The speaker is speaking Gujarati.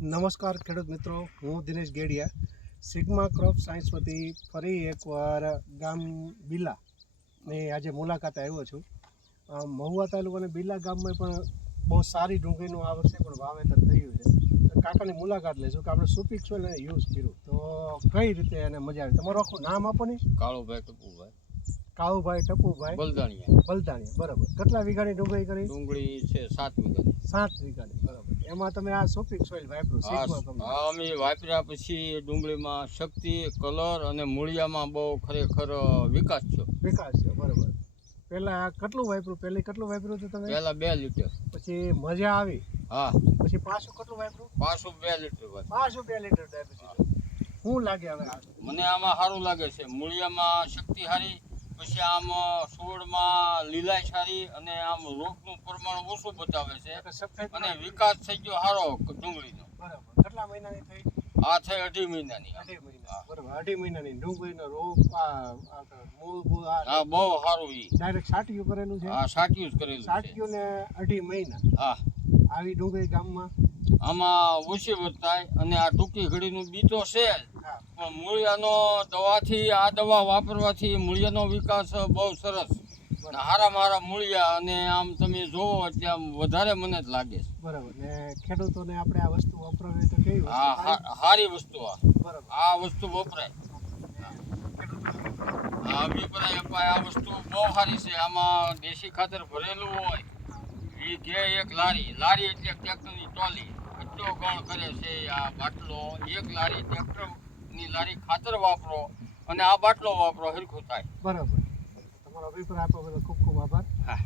નમસ્કાર ખેડૂત મિત્રો, હું Dinesh Gediya sigma crop science વતી ફરી એકવાર ગામ બિલા ને આજે મુલાકાતે આવ્યો છું. મહુવા તાલુકાના બિલા ગામમાં પણ બહુ સારી ડુંગળીનું આ વર્ષે પણ વાવેતર થયું છે. તો કાકાની મુલાકાત લઈશું કે આપણે સુપીક સોઇલ એને યુઝ કર્યું તો કઈ રીતે એને મજા આવી. તમારું આખું નામ આપો ને. કાળુભાઈ ટપુભાઈ. કાળુભાઈ ટપુભાઈ બલદાણિયા. બરાબર. કેટલા વીઘાની ડુંગળી કરી? ડુંગળી છે 7 વીઘાની. 7 વીઘાની. બરાબર. એમાં તમે આ સુપીક સોઇલ વાપર્યું સિગ્મા કંપની? અમે વાપર્યા પછી ડુંગળીમાં શક્તિ, કલર અને મૂળિયામાં બહુ ખરેખર વિકાસ થયો. બરાબર. પહેલા કેટલું વાપર્યું? કેટલું વાપર્યું હતું તમે? પહેલા 2 લીટર. પછી મજા આવી? હા. પછી પાછું કેટલું વાપર્યું? પાછું 2 લીટર. પાછું 2 લીટર વાપર્યું. શું લાગે હવે? મને આમાં સારું લાગે છે. મૂળિયામાં શક્તિ સારી, પછી આમ છોડમાં લીલાઈ સારી અને આમ રોગનું પ્રમાણ ઓછું બતાવે છે અને વિકાસ થઈ ગયો સારો ડુંગળીનો. બરાબર. કેટલા મહિનાની થઈ? આ થઈ 2.5 મહિનાની. 2.5 મહિના. બરાબર. 2.5 મહિનાની ડુંગળીનો રોગ મૂળ હા, બહુ સારું. ડાયરેક્ટ છાંટ્યું કરેલું છે? હા, છાંટ્યું જ કરેલું છે. છાંટ્યું ને 2.5 મહિના. હા. આવી ડુંગળી ગામમાં આમાં ઓછી વધતાય અને આ ટૂંકી ઘડીનું બીજો છે પણ મૂળિયાનો દવાથી આ દવા વાપરવાથી મૂળિયાનો વિકાસ બહુ સરસ, હારા મૂળિયા અને આમ તમે જોવો એટલે આમ વધારે મને જ લાગે છે. બરાબર. ને ખેડૂતોને આપણે આ વસ્તુ વપરાવી તો કેવી વસ્તુ? હા, સારી વસ્તુ. બરાબર. આ વસ્તુ વપરાય. આ વસ્તુ બહુ સારી છે. આમાં દેશી ખાતર ભરેલું હોય. વીઘે 1 લારી એટલે ટ્રેક્ટરની ટ્રોલી એટલો ગણ કરે છે. આ બાટલો 1 લારી ટ્રેક્ટરની લારી ખાતર વાપરો અને આ બાટલો વાપરો, હરખું થાય. બરાબર. તમારો અભિપ્રાય આપવા બદલ ખૂબ ખૂબ આભાર. હા.